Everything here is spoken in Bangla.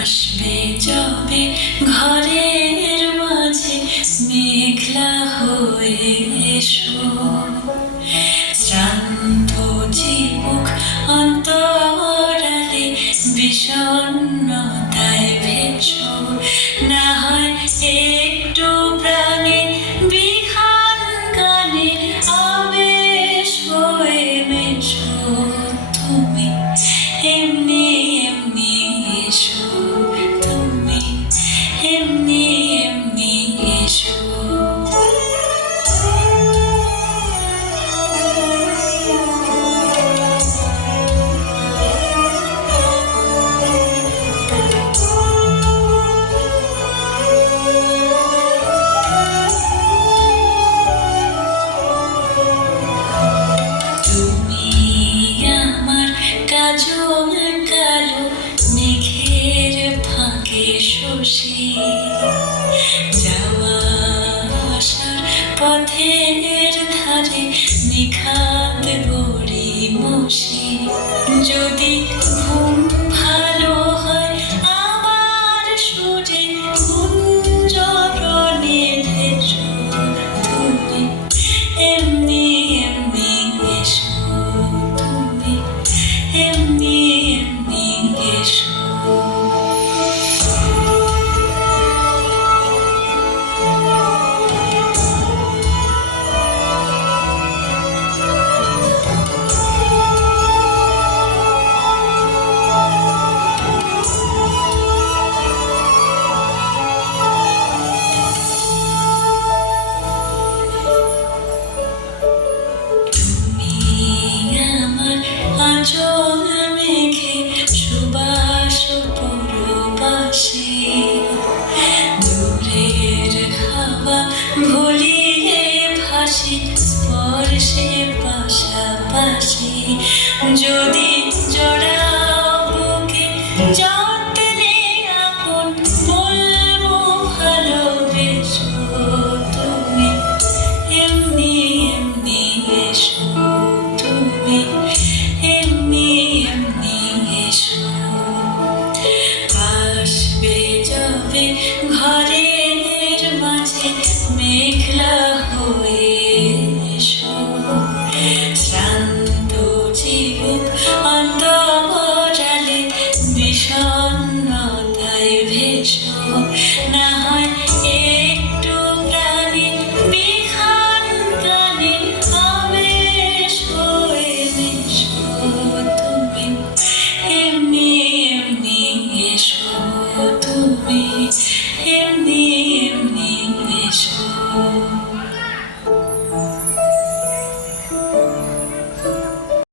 আসবে যবে ঘরের মাঝে মেঘলা হয়ে এসো, শ্রান্ত চিবুক অন্তরালে বিষণ্ণতায় ভেসো, না হয় একটু প্রাণে বিহান গানে আবেশ হয়ে মেশো। তুমি এমনি এমনি এসো, তুমি এমনি এমনি এসো। তুমি আমার কাজল কালো মেঘের ফাঁকে শশী, যাওয়া আসার পথের ধারে নিখাত গড়িমসি। যদি ঘুম ভালো হয় আমার সুরে গুঞ্জরণে ভেসো, তুমি এমনি এমনি এসো, তুমি এমনি এমনি এসো। তুমি আমার আঁচল মেঘে সুবাস পরবাসী, দূরের হাওয়া ভুলিয়ে ভাসি স্পর্শে পাশাপাশি। যদি জড়াও বুকে যত্নে আপন বলবো ভালোবেসো, তুমি এমনি এমনি এসো, তুমি এমনি এমনি এসো। আসবে যবে ঘরের মাঝে মেঘলা হয়ে